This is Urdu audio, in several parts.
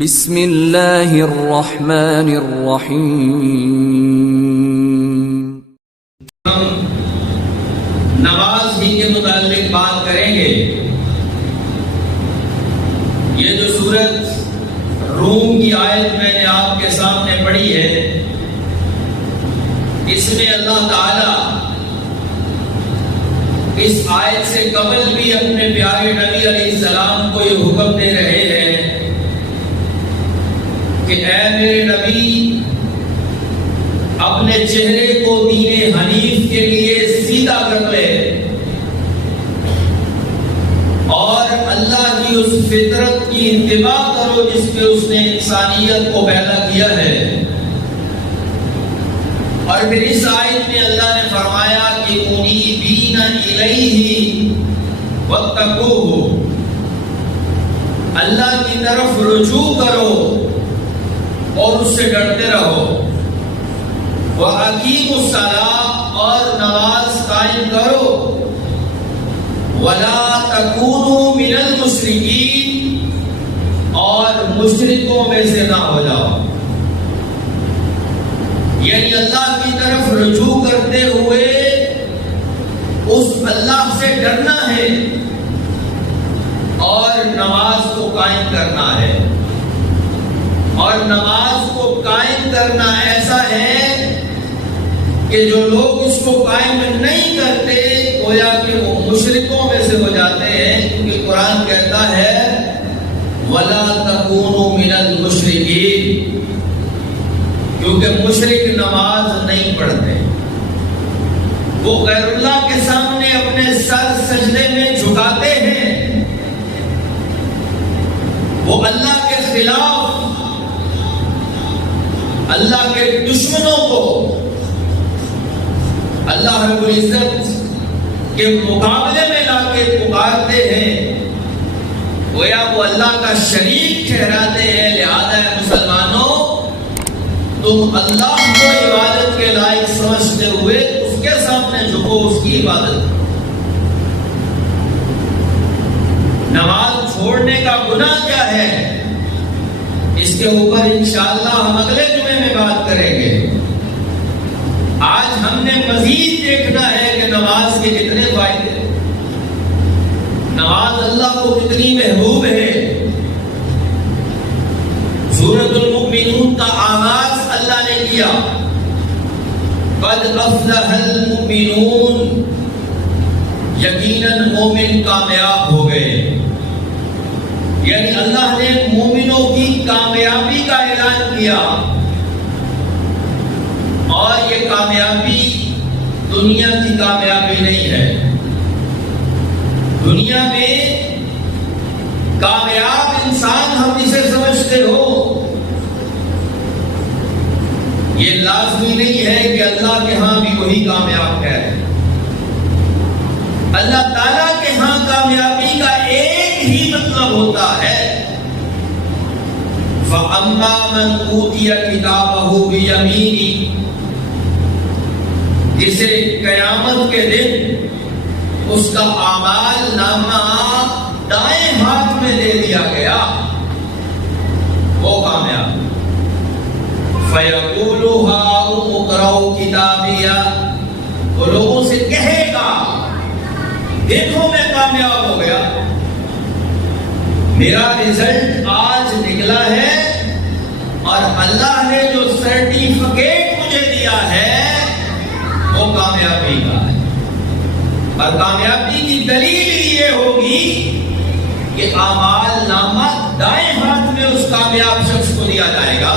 بسم اللہ الرحمن الرحیم۔ ہم نماز ہی کے متعلق بات کریں گے۔ یہ جو سورت روم کی آیت میں نے آپ کے سامنے پڑھی ہے، اس میں اللہ تعالی اس آیت سے قبل بھی اپنے پیارے نبی علیہ السلام کو یہ حکم دے رہے ہیں کہ اے میرے نبی، اپنے چہرے کو دین حنیف کے لیے سیدھا کر لے اور اللہ کی اس فطرت کی اتباع کرو جس پہ اس نے انسانیت کو پیدا کیا ہے۔ اور پھر اس آیت میں اللہ نے فرمایا کہ منیبین الیہ واتقوہ، اللہ کی طرف رجوع کرو اور اس سے ڈرتے رہو۔ وَأَقِیمُوا الصَّلَاۃَ، اور نماز قائم کرو۔ وَلَا تَکُونُوا مِنَ الْمُشْرِکِینَ، اور مشرکوں میں سے نہ ہو جاؤ۔ یعنی اللہ کی طرف رجوع کرتے ہوئے اس اللہ سے ڈرنا ہے اور نماز کو قائم کرنا ہے۔ اور نماز کو قائم کرنا ایسا ہے کہ جو لوگ اس کو قائم نہیں کرتے گویا کہ وہ مشرکوں میں سے ہو جاتے ہیں، کیونکہ قرآن کہتا ہے وَلَا تَكُونُوا مِنَ الْمُشْرِكِينَ، کیونکہ مشرک نماز نہیں پڑھتے، وہ غیر اللہ کے سامنے اپنے سر سجدے میں جھکاتے ہیں، وہ اللہ کے خلاف اللہ کے دشمنوں کو اللہ رب العزت کے مقابلے میں لا کے پکارتے ہیں، گویا وہ اللہ کا شریک ٹھہراتے ہیں۔ لہذا ہے مسلمانوں، تم اللہ کو عبادت کے لائق سمجھتے ہوئے اس کے سامنے جھکو، اس کی عبادت۔ نماز چھوڑنے کا گناہ کیا ہے، اس کے اوپر انشاءاللہ ہم اگلے جمعے میں بات کریں گے۔ آج ہم نے مزید دیکھنا ہے کہ نماز کے کتنے فائدے، نماز اللہ کو کتنی محبوب ہے۔ سورۃ المؤمنون کا آغاز اللہ نے کیا قد افلح المؤمنون، یقیناً مومن کامیاب ہو گئے۔ یعنی اللہ نے مومنوں کی کامیابی کا اعلان کیا، اور یہ کامیابی دنیا کی کامیابی نہیں ہے۔ دنیا میں کامیاب انسان ہم اسے سمجھتے ہو، یہ لازمی نہیں ہے کہ اللہ کے ہاں بھی وہی کامیاب ہے۔ اللہ تعالیٰ کے ہاں کامیابی کا ایک ہی مطلب ہوتا ہے فَأَمَّا مَنْ أُوتِيَ كِتَابَهُ بِيَمِينِهِ، جسے قیامت کے دن اس کا اعمال نامہ دائیں ہاتھ میں دے دیا گیا، وہ کامیاب۔ فَيَقُولُ هَاؤُمُ اقْرَءُوا كِتَابِيَهْ، وہ لوگوں سے کہے گا دیکھو میں کامیاب ہو گیا، میرا رزلٹ آج نکلا ہے، اور اللہ نے جو سرٹیفکیٹ مجھے دیا ہے وہ کامیابی کا ہے۔ اور کامیابی کی دلیل یہ ہوگی کہ اعمال نامہ دائیں ہاتھ میں اس کامیاب شخص کو دیا جائے گا۔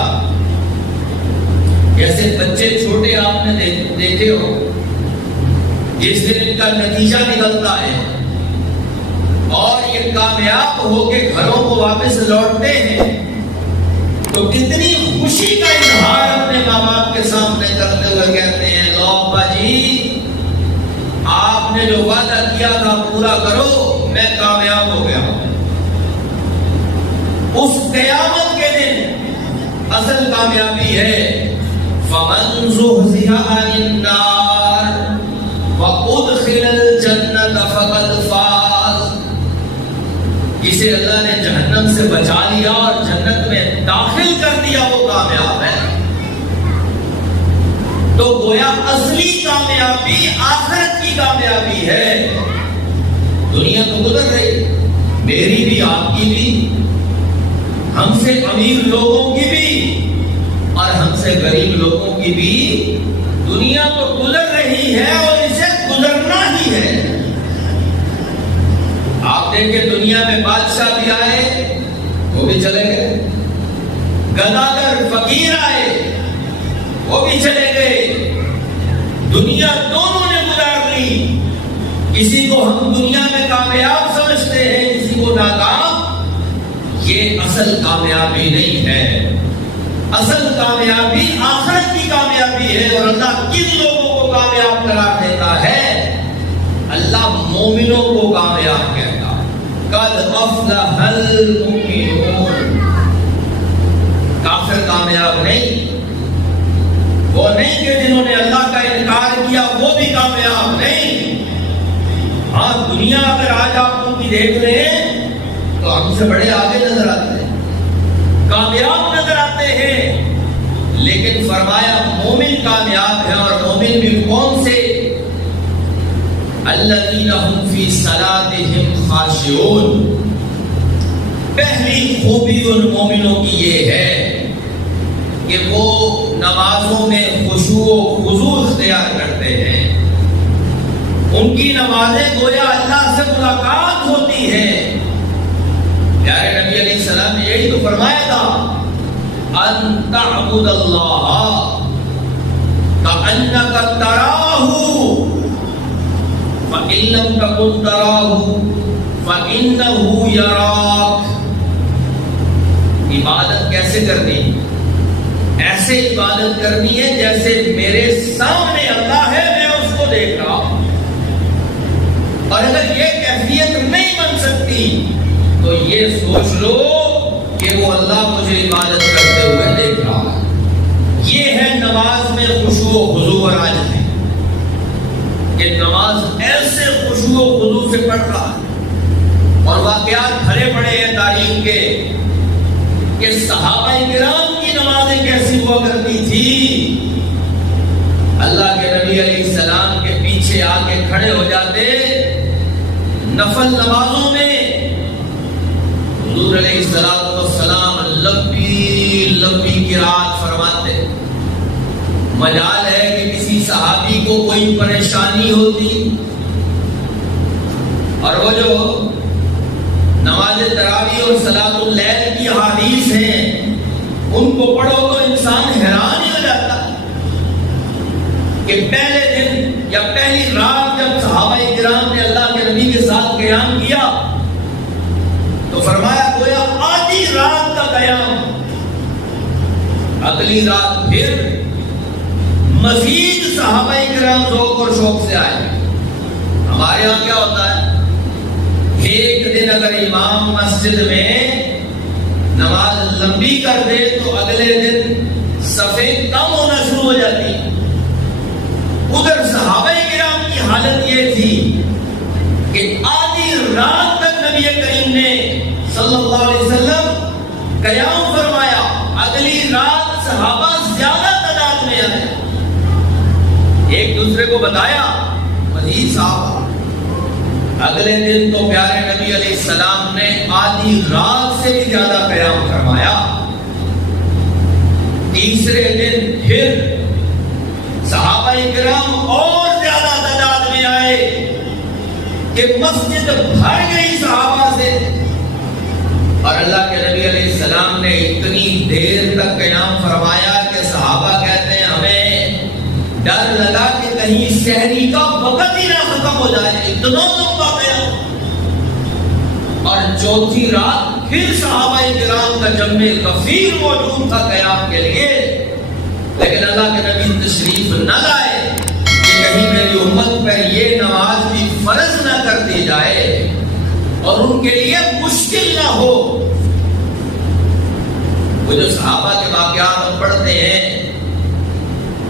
جیسے بچے چھوٹے آپ نے دیکھے ہو، جس دن ان کا نتیجہ نکلتا ہے اور یہ کامیاب ہو کے گھروں کو واپس لوٹتے ہیں تو کتنی خوشی کا اظہار اپنے ماں باپ کے سامنے کرتے ہوئے کہتے ہیں لو ابا جی، آپ نے جو وعدہ کیا تھا پورا کرو، میں کامیاب ہو گیا ہوں۔ اس قیامت کے دن اصل کامیابی ہے فَمَنْ زُحْزِحَ عَنِ النَّارِ وَأُدْخِلَ الْجَنَّةَ فَقَدْ فَازَ، جسے اللہ نے جہنم سے بچا لیا اور جنت میں گویا اصلی کامیابی آخرت کی کامیابی ہے۔ دنیا تو گزر رہی، میری بھی، آپ کی بھی، ہم سے امیر لوگوں کی بھی اور ہم سے غریب لوگوں کی بھی دنیا تو گزر رہی ہے اور اسے گزرنا ہی ہے۔ آپ دیکھیں دنیا میں بادشاہ بھی آئے وہ بھی چلے گئے، گداگر فقیر آئے وہ بھی چلے گئے، دنیا دونوں نے گزار لی۔ کسی کو ہم دنیا میں کامیاب سمجھتے ہیں، کسی کو ناکام۔ یہ اصل کامیابی نہیں ہے، اصل کامیابی آخرت کی کامیابی ہے۔ اور اللہ کن لوگوں کو کامیاب قرار دیتا ہے؟ اللہ مومنوں کو کامیاب کہتا ہے، قد افلح المؤمنون۔ کافر کامیاب نہیں، وہ نہیں کہ جنہوں نے اللہ کا انکار کیا وہ بھی کامیاب نہیں۔ ہاں دنیا اگر آج آپ ان کی دیکھ لیں تو ہم سے بڑے آگے نظر آتے ہیں، کامیاب نظر آتے ہیں، لیکن فرمایا مومن کامیاب ہے۔ اور مومن بھی کون سے؟ الذین هم فی صلاتهم خاشعون۔ پہلی خوبی ان مومنوں کی یہ ہے کہ وہ نمازوں میں خشوع و خضوع اختیار کرتے ہیں۔ ان کی نمازیں گویا اللہ سے ملاقات ہوتی ہے۔ پیارے نبی علیہ السلام نے یہی تو فرمایا تھا، ان تعبد اللہ کأنک تراہ فإن لم تكن تراہ فإنہ یراک۔ عبادت کیسے کرنی؟ ایسے عبادت کرنی ہے جیسے میرے سامنے اللہ ہے، میں اس کو دیکھ رہا ہوں۔ اور اگر یہ کیفیت نہیں بن سکتی تو یہ سوچ لو کہ وہ اللہ مجھے عبادت کرتے ہوئے دیکھ رہا ہے۔ یہ ہے نماز میں خشوع و خضوع اور عاجزی، کہ نماز ایسے خشوع و خضوع سے پڑھ رہا ہے۔ اور واقعات بھرے پڑے ہیں تاریخ کے کہ صحابہ کرام کی نمازیں کیسی ہوا کرتی تھی۔ اللہ کے نبی علیہ السلام کے پیچھے آ کے کھڑے ہو جاتے نفل نمازوں میں، حضور علیہ السلام لمبی لمبی قرات فرماتے۔ مجال ہے کہ کسی صحابی کو کوئی پریشانی ہوتی اور وہ جو نماز تراویح اور صلاۃ اللیل کی احادیث ہیں ان کو پڑھو تو انسان حیران ہی ہو جاتا کہ پہلے دن یا پہلی رات جب صحابہ کرام نے اللہ کے نبی کے ساتھ قیام کیا تو فرمایا گویا آدھی رات کا قیام، اگلی رات پھر مزید صحابہ کرام ذوق اور شوق سے آئے۔ ہمارے یہاں کیا ہوتا ہے، ایک دن اگر امام مسجد میں نماز لمبی کر دے تو اگلے دن صفیں کم ہونا شروع ہو جاتی۔ ادھر صحابہ کرام کی حالت یہ تھی کہ آدھی رات تک نبی کریم نے صلی اللہ علیہ وسلم قیام فرمایا، اگلی رات صحابہ زیادہ تعداد میں آئے، ایک دوسرے کو بتایا، مزید صحابہ۔ اگلے دن تو پیارے نبی علیہ السلام نے آدھی رات سے بھی زیادہ قیام فرمایا۔ تیسرے دن پھر صحابہ کرام اور زیادہ تعداد میں آئے کہ مسجد بھر گئی صحابہ سے، اور اللہ کے نبی علیہ السلام نے اتنی دیر تک قیام فرمایا کہ صحابہ کہتے ہیں ہمیں ڈر لگا کہ کہیں شہری کا وقت ہی نہ ختم ہو جائے، اتنا لمبا قیام۔ اور چوتھی رات پھر صحابہ کرام کا جمع کثیر موجود تھا قیام کے لیے، لیکن اللہ کے نبی تشریف نہ لائے کہ کہیں میری امت پر یہ نماز بھی فرض نہ کر دی جائے اور ان کے لیے مشکل نہ ہو۔ وہ جو صحابہ کے واقعات ہم پڑھتے ہیں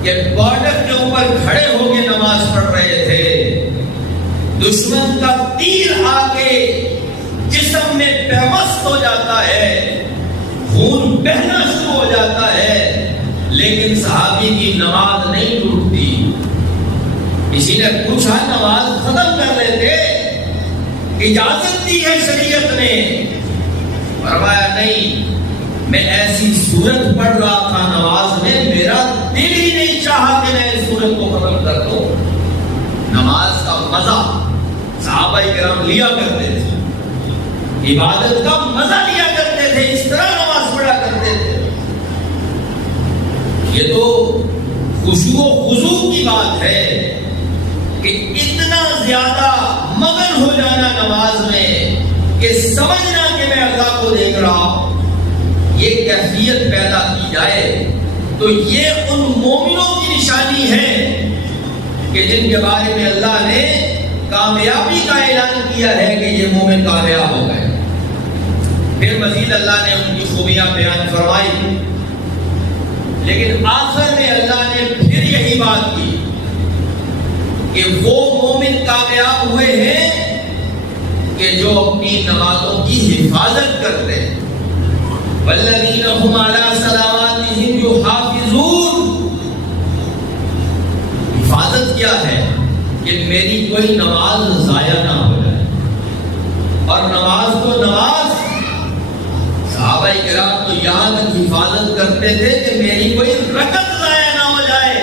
کہ بارڈر کے اوپر کھڑے ہو کے نماز پڑھ رہے تھے، دشمن کا تیر آ کے جسم میں پیوست ہو جاتا ہے، خون بہنا شروع ہو جاتا ہے، لیکن صحابی کی نماز نہیں ٹوٹتی. کسی نے پوچھا نماز ختم کر لیتے؟ اجازت دی ہے شریعت نے. فرمایا نہیں، میں ایسی صورت پڑھ رہا تھا نماز میں، میرا دل ہی نہیں چاہا کہ میں اس صورت کو ختم کر دوں. نماز کا مزہ صحابہ کرام لیا کرتے تھے، عبادت کا مزہ لیا کرتے تھے، اس طرح نماز پڑھا کرتے تھے. یہ تو خشوع و خضوع کی بات ہے کہ اتنا زیادہ مگن ہو جانا نماز میں کہ سمجھنا کہ میں اللہ کو دیکھ رہا ہوں. یہ کیفیت پیدا کی جائے تو یہ ان مومنوں کی نشانی ہے کہ جن کے بارے میں اللہ نے کامیابی کا اعلان کیا ہے کہ یہ مومن کامیاب ہو گئے. پھر مزید اللہ نے ان کی خوبیاں بیان فرمائی، لیکن آخر میں اللہ نے پھر یہی بات کی کہ وہ مومن کامیاب ہوئے ہیں کہ جو اپنی نمازوں کی حفاظت کرتے ہیں. والذین هم علی صلواتہم یحافظون. حفاظت کیا ہے؟ کہ میری کوئی نماز ضائع نہ ہو جائے. اور نماز تو نماز، صحابہ کرام تو یہاں تک حفاظت کرتے تھے کہ میری کوئی رکعت ضائع نہ ہو جائے.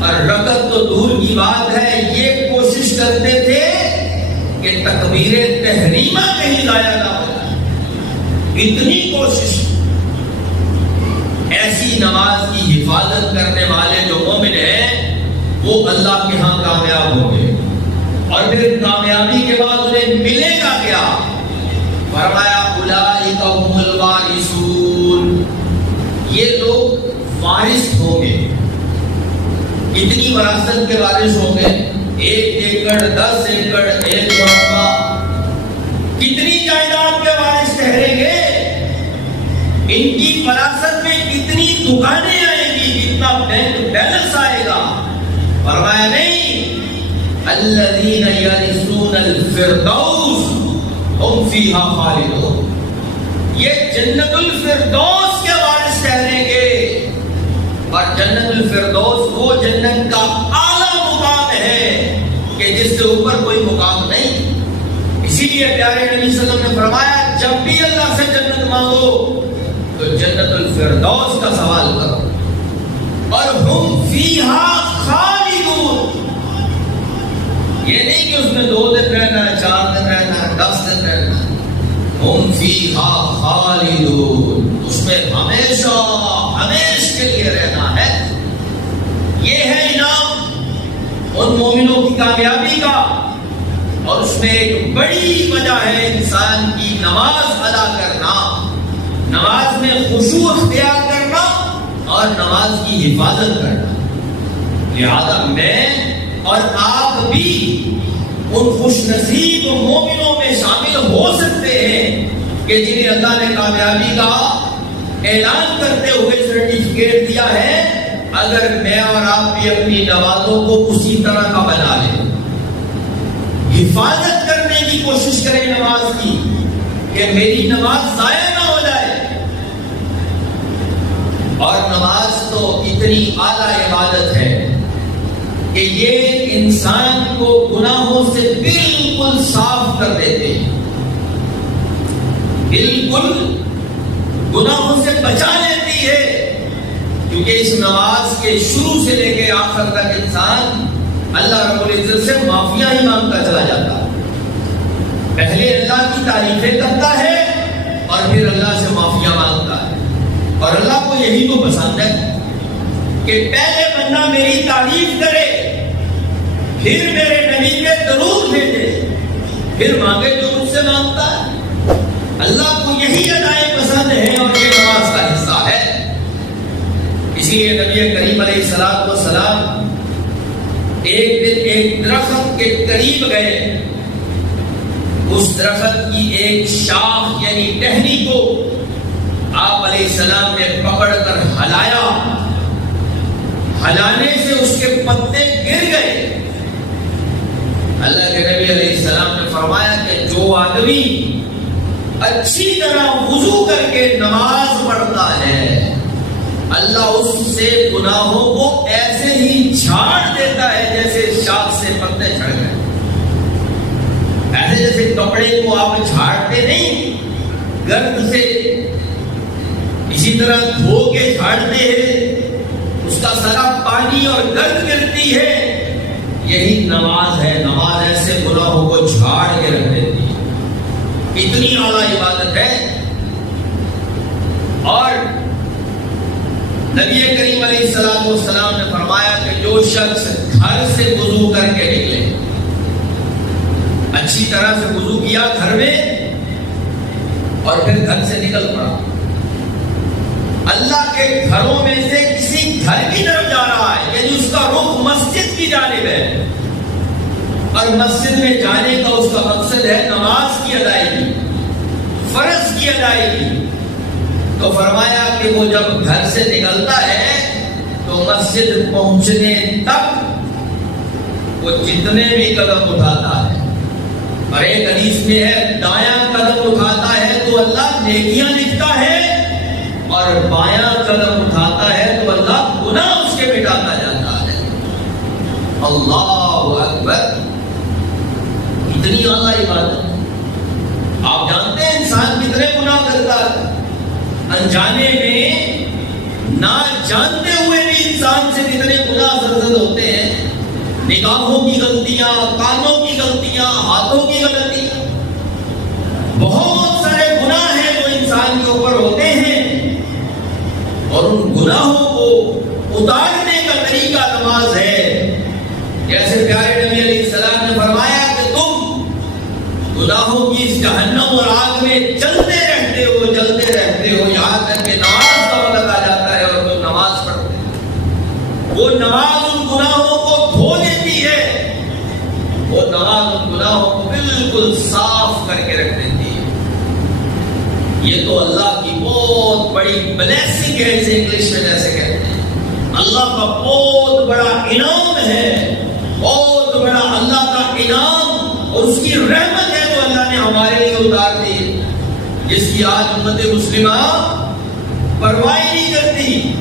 اور رکعت تو دور کی بات ہے، یہ کوشش کرتے تھے کہ تکبیر تحریمہ کہیں ضائع نہ ہو جائے. اتنی کوشش. ایسی نماز کی حفاظت کرنے والے جو مومن ہیں وہ اللہ کے ہاں کامیاب ہوں گے. اور پھر کامیابی کے بعد انہیں ملے گا کیا؟ فرمایا اولئک هم الوارثون. یہ لوگ وارث ہوں گے. کتنی وراثت کے وارث ہوں گے؟ 1 ایکڑ، 10 ایکڑ، 1 مربع. کتنی جائیداد کے وارث ٹھہریں گے؟ ان کی وراثت میں کتنی دکانیں آئیں گی، کتنا بینک بیلنس آئے گا؟ فرمایا نہیں، الذین یرثون الفردوس ہم فیہا خالدون. یہ جنت الفردوس کے وارث ٹھہریں گے. اور جنت الفردوس وہ جنت کا اعلیٰ مقام ہے کہ جس سے اوپر کوئی مقام نہیں. اسی لیے پیارے نبی صلی اللہ علیہ وسلم نے فرمایا جب بھی اللہ سے جنت مانگو تو جنت الفردوس کا سوال کرو. اور ہم فیہا خالدون. یہ نہیں کہ اس میں 2 دن رہنا ہے، 4 دن رہنا ہے، 10 دن رہنا ہے. ہم فیہا خالدون. اس میں ہمیشہ ہمیشہ کے لیے رہنا ہے. یہ ہے انعام ان مومنوں کی کامیابی کا. اور اس میں ایک بڑی وجہ ہے انسان کی نماز ادا کرنا، نماز میں خشوع اختیار کرنا اور نماز کی حفاظت کرنا. لہذا میں اور آپ بھی ان خوش نصیب مومنوں میں شامل ہو سکتے ہیں کہ جنہیں اللہ نے کامیابی کا اعلان کرتے ہوئے سرٹیفکیٹ دیا ہے. اگر میں اور آپ بھی اپنی نمازوں کو اسی طرح کا بنا لیں، حفاظت کرنے کی کوشش کریں نماز کی کہ میری نماز ضائع نہ ہو جائے. اور نماز تو اتنی اعلیٰ عبادت ہے کہ یہ انسان کو گناہوں سے بالکل صاف کر دیتے ہیں، بالکل گناہوں سے بچا لیتی ہے. کیونکہ اس نماز کے شروع سے لے کے آخر تک انسان اللہ رب العزت سے معافیاں ہی مانگتا چلا جاتا ہے. پہلے اللہ کی تعریفیں کرتا ہے اور پھر اللہ سے معافیاں مانگتا ہے. اور اللہ کو یہی تو پسند ہے کہ پہلے بندہ میری تعریف کرے، پھر میرے نبی پہ درود بھیجے، پھر مانگے جو مجھ سے مانگتا ہے. اللہ کو یہی ادائیں پسند ہے اور یہ نماز کا حصہ ہے. اسی لیے نبی کریم علیہ الصلوۃ والسلام ایک دن ایک درخت کے قریب گئے. اس درخت کی ایک شاخ یعنی ٹہنی کو آپ علیہ السلام نے پکڑ کر ہلایا. ہلانے سے اس کے پتے گر گئے. اللہ کے نبی علیہ السلام نے فرمایا کہ جو آدمی اچھی طرح وضو کر کے نماز پڑھتا ہے، اللہ اس سے گناہوں کو ایسے ہی جھاڑ دیتا ہے جیسے شاخ سے پتے جھڑ گئے. ایسے جیسے کپڑے کو آپ جھاڑتے نہیں گرد سے، اسی طرح دھو کے جھاڑتے ہیں، اس کا سارا پانی اور گرد گرتی ہے. یہی نماز ہے. نماز ایسے گناہوں کو جھاڑ کے رکھ دیتی ہے. اتنی اعلیٰ عبادت ہے. اور نبی کریم علیہ الصلوۃ والسلام نے فرمایا کہ جو شخص گھر سے وضو کر کے نکلے، اچھی طرح سے وضو کیا گھر میں اور پھر گھر سے نکل پڑا، اللہ کے گھروں میں سے کسی گھر کی طرف جا رہا ہے، یعنی اس کا رخ مسجد کی جانب ہے، اور مسجد میں جانے کا اس کا مقصد ہے نماز کی ادائیگی، فرض کی ادائیگی. تو فرمایا کہ وہ جب گھر سے نکلتا ہے تو مسجد پہنچنے تک وہ جتنے بھی قدم اٹھاتا ہے، اور ایک حدیث میں ہے دایاں قدم اٹھاتا ہے تو اللہ نیکیاں لکھتا ہے، اور بایاں قدم اٹھاتا ہے تو اللہ گناہ اس کے مٹاتا جاتا ہے. اللہ اکبر. اتنی اعلیٰ عبادت. آپ جانتے ہیں انسان کتنے گناہ کرتا ہے انجانے میں، نہ جانتے ہوئے بھی انسان سے کتنے گناہ سرزد ہوتے ہیں. نگاہوں کی غلطیاں، کانوں کی غلطیاں، ہاتھوں کی غلطیاں، بہت سارے گناہ ہیں جو انسان کے اوپر ہوتے ہیں، اور ان گناہوں کو اتارنے کا طریقہ نماز ہے. جیسے پیارے نبی علیہ السلام نے فرمایا کہ تم گناہوں کی اس جہنم اور آگ میں چلتے رہتے ہو یہاں تک کہ نماز کا وقت آ جاتا ہے، اور جو نماز پڑھتے ہیں وہ نماز ان گناہوں کو دھو دیتی ہے، وہ نماز ان گناہوں کو بالکل صاف کر کے رکھ دیتی ہے. یہ تو اللہ کی بہت بڑی بلیسنگ ہے، اسے انگلش میں جیسے کہتے ہیں. اللہ کا بہت بڑا انعام ہے، بہت بڑا اللہ کا انعام اور اس کی رحمت ہے جو اللہ نے ہمارے لیے اتار دی، جس کی آج امت مسلمہ پرواہ نہیں کرتی.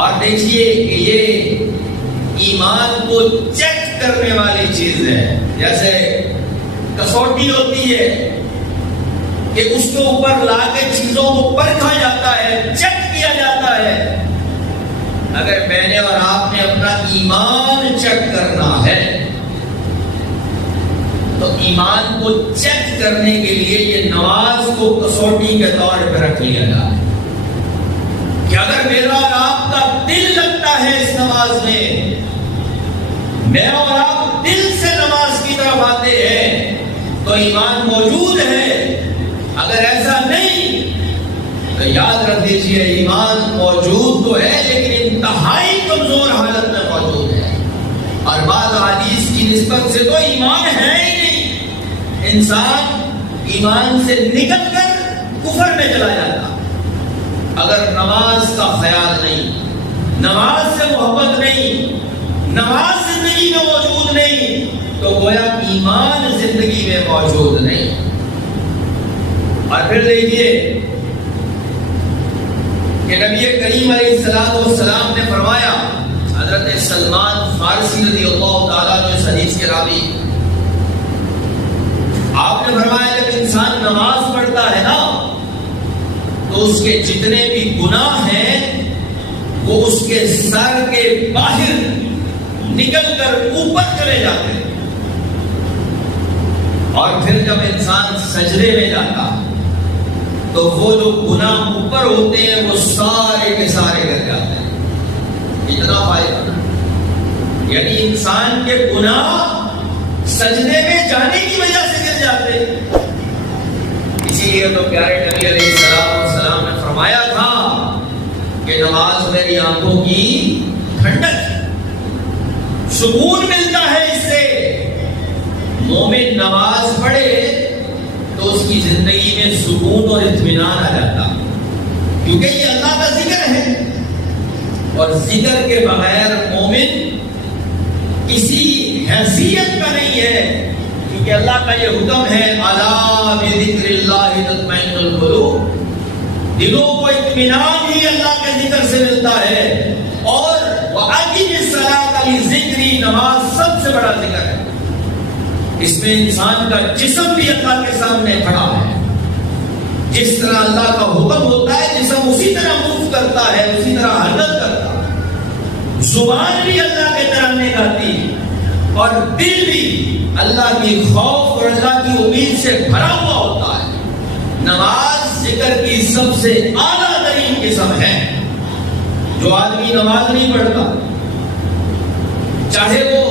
اور دیکھیے کہ یہ ایمان کو چیک کرنے والی چیز ہے. جیسے کسوٹی ہوتی ہے کہ اس کے اوپر لا کے چیزوں کو پرکھا جاتا ہے، چیک کیا جاتا ہے. اگر میں نے اور آپ نے اپنا ایمان چیک کرنا ہے تو ایمان کو چیک کرنے کے لیے یہ نماز کو کسوٹی کے طور پر رکھ لیا جائے کہ اگر میرا اور آپ کا دل لگتا ہے اس نماز میں، میں اور آپ دل سے نماز کی طرف آتے ہیں تو ایمان موجود ہے. اگر ایسا نہیں تو یاد رکھ دیجیے ایمان موجود تو ہے لیکن انتہائی کمزور حالت میں موجود ہے. اور بعض حدیث کی نسبت سے تو ایمان ہے ہی نہیں. انسان ایمان سے نکل کر کفر میں چلا جاتا اگر نماز کا خیال نہیں، نماز سے محبت نہیں، نماز زندگی میں موجود نہیں، تو گویا ایمان زندگی میں موجود نہیں. اور پھر دیکھیے کہ نبی کریم علیہ السلام نے فرمایا، حضرت سلمان فارسی رضی اللہ تعالیٰ عنہ اس حدیث کے راوی، آپ نے فرمایا جب انسان نماز پڑھتا ہے نا تو اس کے جتنے بھی گناہ ہیں وہ اس کے سر کے باہر نکل کر اوپر چلے جاتے ہیں، اور پھر جب انسان سجدے میں جاتا تو وہ جو گناہ اوپر ہوتے ہیں وہ سارے کے سارے گر جاتے ہیں. اتنا فائدہ، یعنی انسان کے گناہ سجدے میں جانے کی وجہ سے گر جاتے ہیں. اسی لیے تو پیارے نبی علیہ السلام نے فرمایا تھا کہ نماز میری آنکھوں کی ٹھنڈک، سکون ملتا ہے اس سے. مومن نماز پڑھے تو اس کی زندگی میں سکون اور اطمینان آ جاتا، کیونکہ یہ اللہ کا ذکر ہے، اور ذکر کے بغیر مومن کسی حیثیت کا نہیں ہے، کیونکہ اللہ کا یہ حکم ہے الا بذکر اللہ تطمئن القلوب. دلوں کو اطمینان ہی اللہ کے ذکر سے ملتا ہے. اور وَأَقِمِ الصَّلَاةَ لِذِكْرِي، نماز سب سے بڑا ذکر ہے. اس میں انسان کا جسم بھی اللہ کے سامنے کھڑا ہے. جس طرح اللہ کا حکم ہوتا ہے جسم اسی طرح موو کرتا ہے، اسی طرح حرکت کرتا ہے. زبان بھی اللہ کے ترانے گاتی ہے اور دل بھی اللہ کی خوف اور اللہ کی امید سے بھرا ہوا ہوتا ہے. نماز ذکر کی سب سے اعلیٰ ترین قسم ہے. جو آدمی نماز نہیں پڑھتا چاہے وہ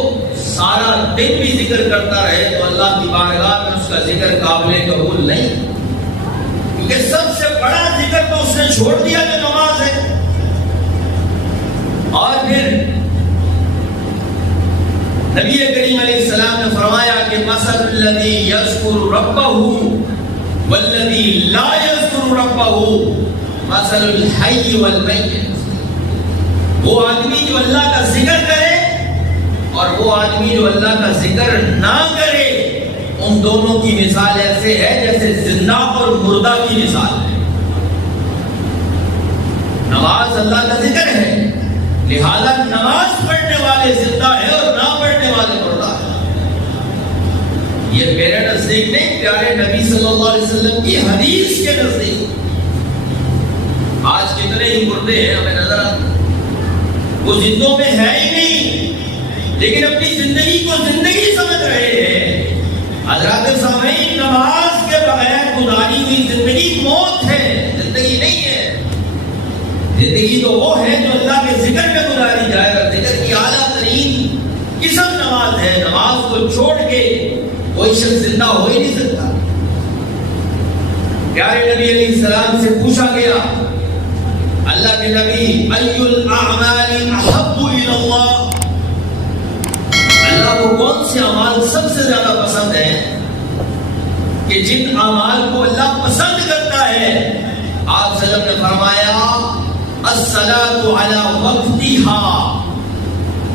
سارا دن بھی ذکر کرتا رہے تو اللہ کی بارگاہ میں اس کا ذکر قابل قبول نہیں، کیونکہ سب سے بڑا ذکر تو اس نے چھوڑ دیا جو نماز ہے. اور پھر نبی کریم علیہ السلام نے فرمایا کہ مثل الذی یذکر ربہ والذی لا یذکر ربہ مثل الحی والمیت. وہ آدمی جو اللہ کا ذکر کرے اور وہ آدمی جو اللہ کا ذکر نہ کرے، ان دونوں کی مثال ایسے ہے جیسے زندہ اور مردہ کی مثال ہے. نماز اللہ کا ذکر ہے، لہذا نماز پڑھنے والے زندہ ہے اور نہ پڑھنے والے مردہ ہے. یہ میرے نزدیک نہیں، پیارے نبی صلی اللہ علیہ وسلم کی حدیث کے نزدیک. آج کتنے ہی مردے ہیں ہمیں نظر آتے، وہ زندوں میں ہے ہی نہیں، لیکن اپنی زندگی کو زندگی سمجھ رہے ہیں. حضرات سامعین، نماز کے بغیر گزاری ہوئی زندگی موت ہے، زندگی نہیں ہے. زندگی تو وہ ہے جو اللہ کے ذکر میں گزاری جائے، اور ذکر کی اعلیٰ ترین قسم نماز ہے. نماز کو چھوڑ کے کوئی شخص زندہ ہو ہی نہیں سکتا. پیارے نبی علیہ السلام سے پوچھا گیا، اللہ کے نبی، ای الاعمال احب الی اللہ، اللہ کو کون سے اعمال سب سے زیادہ پسند ہیں کہ جن اعمال کو اللہ پسند کرتا ہے؟ آپ صلی اللہ علیہ وسلم نے فرمایا الصلاۃ علی وقتها،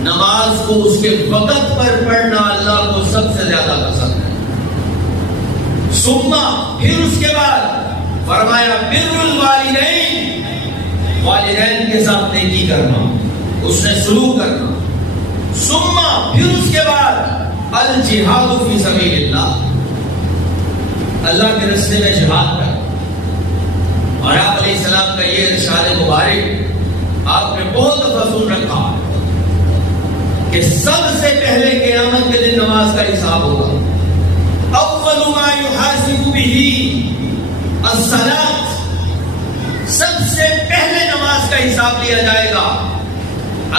نماز کو اس کے وقت پر پڑھنا اللہ کو سب سے زیادہ پسند ہے. ثم، پھر اس کے بعد فرمایا بر الوالدین، والدین کے ساتھ نیکی کرنا، اس نے سلوک کرنا. ثم، پھر اس کے بعد الجہاد فی سبیل اللہ، اللہ کے راستے میں جہاد کرنا. اور آپ علیہ السلام کا یہ ارشاد مبارک آپ نے بہت دفعہ سن رکھا کہ سب سے پہلے قیامت کے دن نماز کا حساب ہوگا. اول ما یحاسب به الصلاۃ، سب سے پہلے نماز کا حساب لیا جائے گا.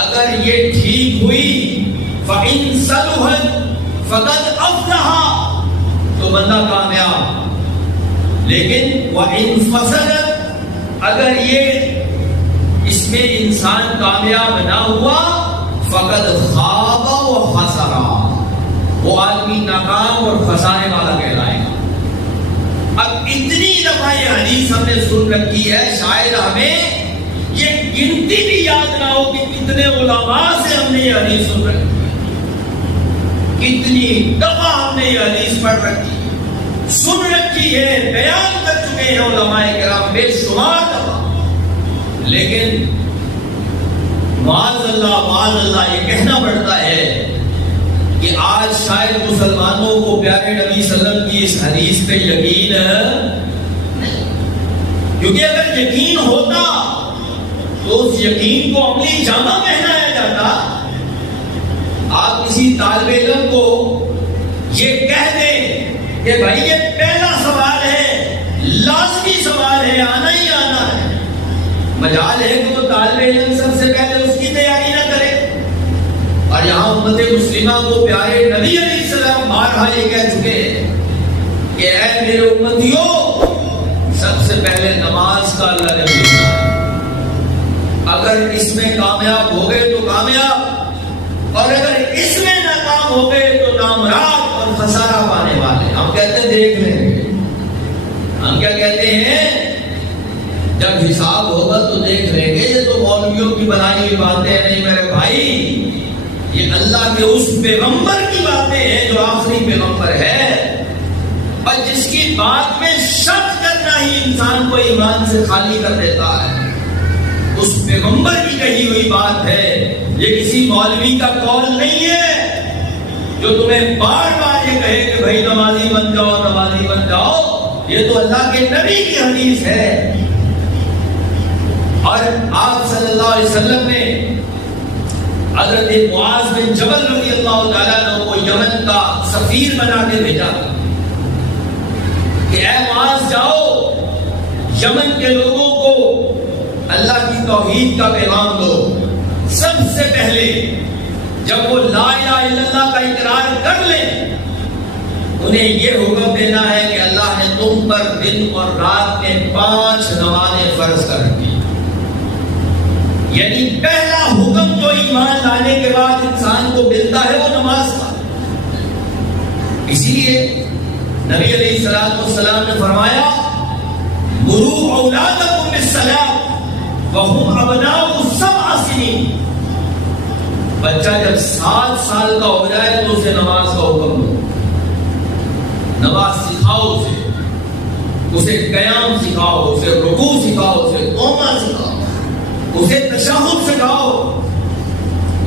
اگر یہ ٹھیک ہوئی فَإِن صَلُحَتْ فَقَدْ أَفْلَحَ، تو بندہ کامیاب. لیکن وَإِن فَسَدَتْ، اگر یہ اس میں انسان کامیاب نہ ہوا فَقَدْ خَابَ وَخَسَرَ، وہ آدمی ناکام اور خسارے والا کہلائے گا. اب اتنی دفعہ یہ حدیث ہم نے سن رکھی ہے، شاید ہمیں یہ گنتی بھی یاد نہ ہو کہ کتنے علماء سے ہم نے یہ حدیث سن رکھی ہے، کتنی دفعہ ہم نے یہ حدیث پڑھ رکھی ہے، سن رکھی ہے، بیان کر چکے ہیں علماء کرام بے شمار دفعہ. لیکن معاذ اللہ یہ کہنا پڑتا ہے کہ آج شاید مسلمانوں کو پیارے نبی صلی اللہ علیہ وسلم کی اس حدیث پہ یقین نہیں، کیونکہ اگر یقین ہوتا تو اس یقین کو عملی جامہ پہنایا جاتا. آپ کسی طالب علم کو یہ کہہ دیں کہ بھائی یہ پہلا سوال ہے، لازمی سوال ہے، آنا ہی آنا ہے، مجال ہے کہ وہ طالب علم سب سے پہلے اس کی تیاری نہ کرے. اور یہاں امت مسلمہ کو پیارے نبی علیہ السلام بارہا یہ کہہ چکے ہیں کہ اے میرے امتیوں، سب سے پہلے نماز کا اللہ نے پوچھا ہے. اگر اس میں کامیاب ہو گئے تو کامیاب، اور اگر اس میں ناکام ہو گئے تو نامراد اور خسارہ پانے والے. ہم کہتے ہیں دیکھ لیں گے، ہم کیا کہتے ہیں، جب حساب ہوگا تو دیکھ لیں گے. یہ تو مولویوں کی بنائی ہوئی باتیں ہیں. نہیں میرے بھائی، یہ اللہ کے اس پیغمبر کی باتیں ہیں جو آخری پیغمبر ہے، اور جس کی بات میں شک کرنا ہی انسان کو ایمان سے خالی کر دیتا ہے۔ اس پیغمبر کی کہی ہوئی بات ہے، یہ کسی مولوی کا قول نہیں ہے جو تمہیں بار بار یہ کہے کہ بھائی نمازی بن جاؤ، نمازی بن جاؤ۔ یہ تو اللہ کے نبی کی حدیث ہے۔ اور آپ صلی اللہ علیہ وسلم نے حضرت معاذ بن جبل رضی اللہ تعالیٰ عنہ کو یمن کا سفیر بنا کے بھیجا کہ اے معاذ جاؤ، یمن کے لوگوں کو اللہ کی توحید کا پیغام دو۔ سب سے پہلے جب وہ لا الہ الا اللہ کا اقرار کر لیں، انہیں یہ حکم دینا ہے کہ اللہ نے تم پر دن اور رات میں 5 نمازیں فرض کر دی۔ یعنی پہلا حکم جو ایمان لانے کے بعد انسان کو ملتا ہے وہ نماز کا۔ اسی لیے نبی علیہ الصلوۃ والسلام نے فرمایا مروا اولادکم بالصلاۃ وهم ابناء 7 سنین۔ بچہ جب 7 سال کا ہو جائے تو اسے نماز کا حکم دو، نماز سکھاؤ، اسے قیام سکھاؤ، اسے رکوع سکھاؤ، اسے قوما سکھاؤ، اسے تشہد سکھاؤ،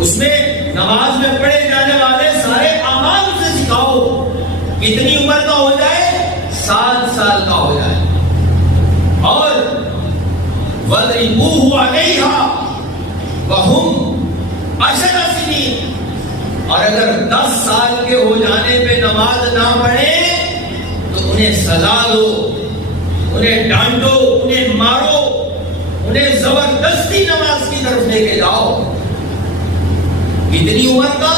اس میں نماز میں پڑھے جانے والے سارے اعمال سے سکھاؤ۔ کتنی عمر کا ہو جائے؟ 7 سال کا ہو جائے۔ اور وَضْرِبُوهُ عَلَيْهَا وَهُمْ 10 سنین۔ اور اگر 10 سال کے ہو جانے پہ نماز نہ پڑھے تو انہیں سزا دو، انہیں ڈانٹو، انہیں مارو، انہیں زبردستی نماز کی طرف لے کے جاؤ۔ کتنی عمر کا؟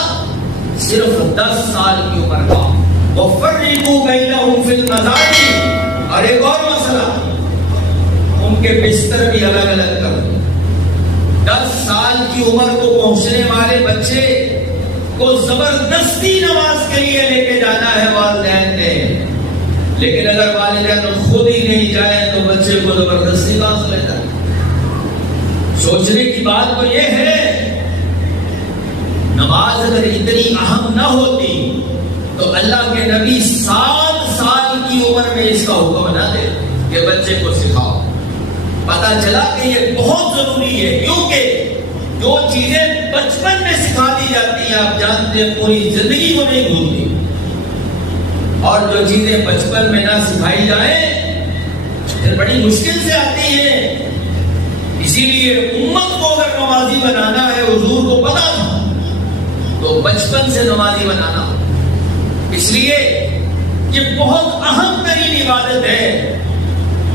صرف 10 سال کی عمر کا۔ وَفَرِّقُوا بَيْنَهُمْ فِي الْمَضَاجِعِ۔ اور ایک اور مسئلہ، ان کے بستر بھی الگ الگ کر دو۔ 10 سال کی عمر کو پہنچنے والے بچے کو زبردستی نماز کے لیے لے کے جانا ہے والدین نے، لیکن اگر والدین خود ہی نہیں جائیں تو بچے کو زبردستی کہاں سے لے جائیں؟ سوچنے کی بات تو یہ ہے، نماز اگر اتنی اہم نہ ہوتی تو اللہ کے نبی 7 سال کی عمر میں اس کا حکم نہ دے کہ بچے کو سکھاؤ۔ پتا چلا کہ یہ بہت ضروری ہے، کیونکہ جو چیزیں بچپن میں سکھا دی جاتی ہیں آپ جانتے ہیں پوری زندگی کو نہیں بھولتی، اور جو چیزیں بچپن میں نہ سکھائی جائیں پھر بڑی مشکل سے آتی ہیں۔ اسی لیے امت کو اگر نمازی بنانا ہے، حضور کو پتا تھا، تو بچپن سے نمازی بنانا۔ اس لیے یہ بہت اہم ترین عبادت ہے،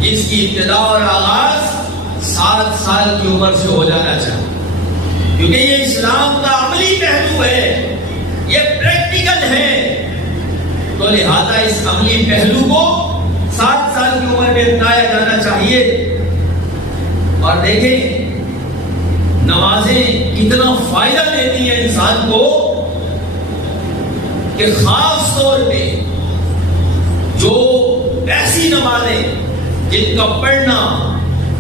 اس کی ابتدا اور آغاز 7 سال کی عمر سے ہو جانا چاہیے، کیونکہ یہ اسلام کا عملی پہلو ہے، یہ پریکٹیکل ہے۔ تو لہذا اس عملی پہلو کو 7 سال کی عمر میں اپنایا جانا چاہیے۔ اور دیکھیں نمازیں کتنا فائدہ دیتی ہیں انسان کو، کہ خاص طور پہ جو ایسی نمازیں جن کا پڑھنا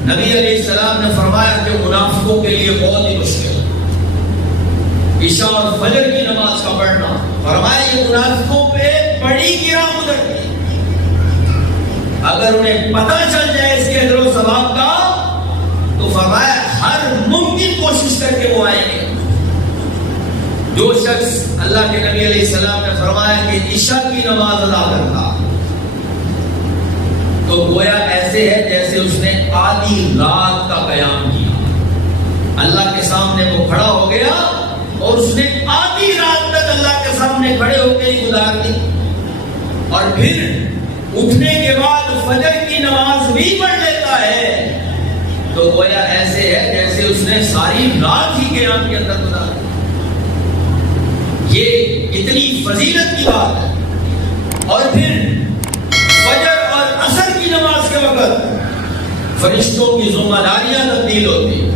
نبی علیہ السلام نے فرمایا کہ منافقوں کے لیے بہت ہی مشکل ہے، عشاء اور فجر کی نماز کا پڑھنا، فرمایا یہ منافقوں پہ بڑی گرا گزرتی، اگر انہیں پتہ چل جائے اس کے اجر و ثواب کا تو فرمایا ہر ممکن کوشش کر کے وہ آئیں گے۔ جو شخص اللہ کے نبی علیہ السلام نے فرمایا کہ عشاء کی نماز ادا کرتا تو گویا ایسے ہے جیسے اس نے آدھی رات کا قیام کیا، اللہ کے سامنے وہ کھڑا ہو گیا اور اس نے آدھی رات تک اللہ کے سامنے کھڑے ہو کے ہی گزار دی، اور پھر اٹھنے کے بعد فجر کی نماز بھی پڑھ لیتا ہے، تو گویا ایسے ہے جیسے اس نے ساری رات ہی قیام کے اندر گزار دی۔ یہ اتنی فضیلت کی بات ہے۔ اور پھر فجر اور عصر کی نماز کے وقت فرشتوں کی ذمہ داریاں تبدیل ہوتی ہیں،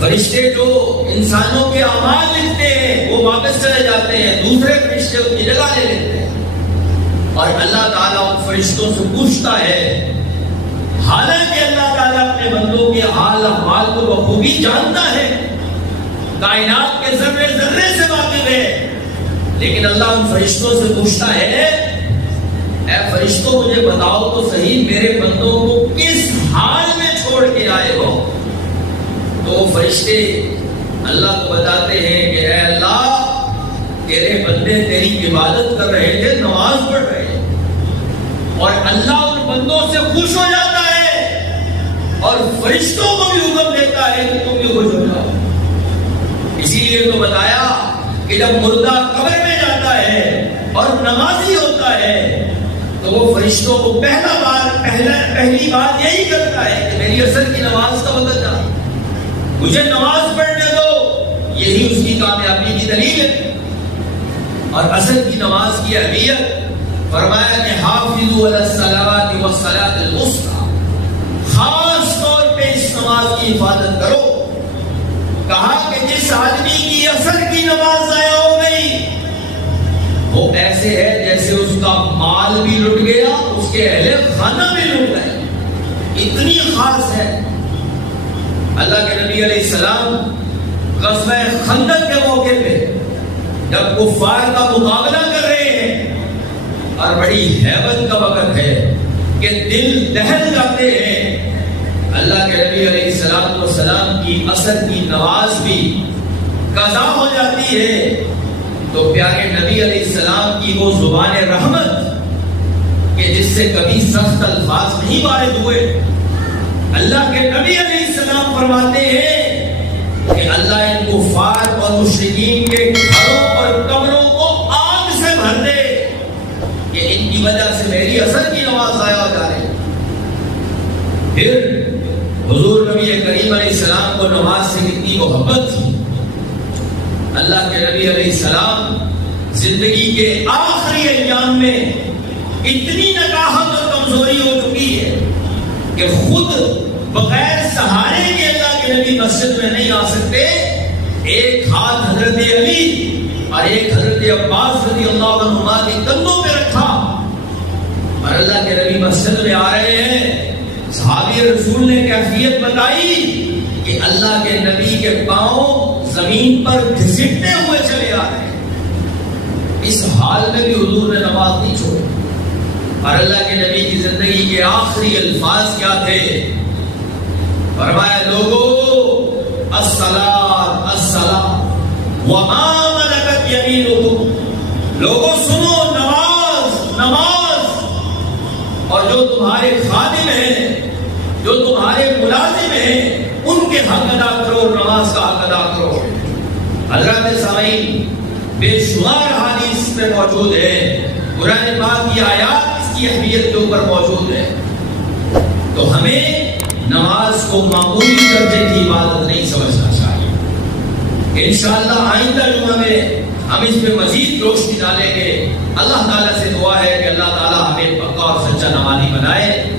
فرشتے جو انسانوں کے اعمال لکھتے ہیں وہ واپس چلے جاتے ہیں، دوسرے فرشتے ان کی جگہ لے لیتے ہیں، اور اللہ تعالیٰ ان فرشتوں سے پوچھتا ہے، حالانکہ اللہ تعالیٰ اپنے بندوں کے حال احوال کو بخوبی جانتا ہے، کائنات کے ذرے ذرے سے واقف ہے، لیکن اللہ ان فرشتوں سے پوچھتا ہے اے فرشتوں مجھے بتاؤ تو صحیح میرے بندوں کو کس حال میں چھوڑ کے آئے ہو؟ تو وہ فرشتے اللہ کو بتاتے ہیں کہ اے اللہ تیرے بندے تیری عبادت کر رہے تھے، نماز پڑھ رہے ہیں، اور اللہ ان بندوں سے خوش ہو جاتا ہے اور فرشتوں کو بھی حکم دیتا ہے کہ تم بھی خوش ہو جاؤ۔ اسی لیے تو بتایا کہ جب مردہ قبر میں جاتا ہے اور نمازی ہوتا ہے تو وہ فرشتوں کو پہلی بات یہی کرتا ہے کہ میری عصر کی نماز کا وقت آ، مجھے نماز پڑھنے دو، یہی اس کی کامیابی کی دلیل ہے۔ اور عصر کی نماز کی اہمیت فرمایا کہ حافظوا علی الصلاۃ والصلاۃ الوسطی، خاص طور پہ اس نماز کی حفاظت کرو۔ کہا کہ جس آدمی کی عصر کی نماز ضائع ہو گئی وہ ایسے ہے جیسے اس کا مال بھی لٹ گیا، اس کے اہل خانہ بھی لٹ گئے، اتنی خاص ہے۔ اللہ کے نبی علیہ السلام غزوہ خندق کے موقع پہ جب کفار کا مقابلہ کر رہے ہیں اور بڑی ہیبت کا وقت ہے کہ دل دہل جاتے ہیں، اللہ کے نبی علیہ السلام کی عصر کی نماز بھی قضا ہو جاتی ہے، تو پیارے نبی علیہ السلام کی وہ زبان رحمت کہ جس سے کبھی سخت الفاظ نہیں وارد ہوئے، اللہ کے نبی علیہ السلام فرماتے ہیں کہ اللہ ان کفار اور مشرکین کے گھروں اور قبروں کو آگ سے بھر دے کہ ان کی وجہ سے میری عصر کی نماز ضائع ہو جا رہی۔ پھر حضور نبی کریم علیہ السلام کو نماز سے کتنی محبت تھی۔ اللہ کے نبی علیہ السلام زندگی کے آخری ایام میں اتنی نکاحت اور کمزوری ہو چکی ہے کہ خود بغیر سہارے کے اللہ کے نبی مسجد میں نہیں آ سکتے، ایک ہاتھ حضرت علی اور ایک حضرت عباس رضی اللہ عنہما کے کندھوں پہ رکھا اور اللہ کے نبی مسجد میں آ رہے ہیں۔ صحابی رسول نے کیفیت بتائی کہ اللہ کے نبی کے پاؤں زمین پر گھسٹتے ہوئے چلے آ رہے ہیں، اس حال میں بھی حضور نے نماز نہیں چھوڑی۔ اور اللہ کے نبی کی زندگی کے آخری الفاظ کیا تھے؟ فرمایا لوگو الصلاۃ الصلاۃ وما ملکت یمینکم، لوگو سنو نماز نماز، اور جو تمہارے خادم ہیں، جو تمہارے ملازم ہیں، ان کے حق ادا کرو، نماز کا حق ادا کرو۔ حضرات سامعین، بے شمار حدیث میں موجود ہے، قرآن پاک کی آیات اس کی اہمیت کے اوپر موجود ہے، تو ہمیں نماز کو معمولی درجے کی عبادت نہیں سمجھنا چاہیے۔ انشاءاللہ آئندہ جمعہ میں ہم اس پہ مزید روشنی ڈالیں گے۔ اللہ تعالیٰ سے دعا ہے کہ اللہ تعالیٰ ہمیں پکا اور سچا نمازی بنائے۔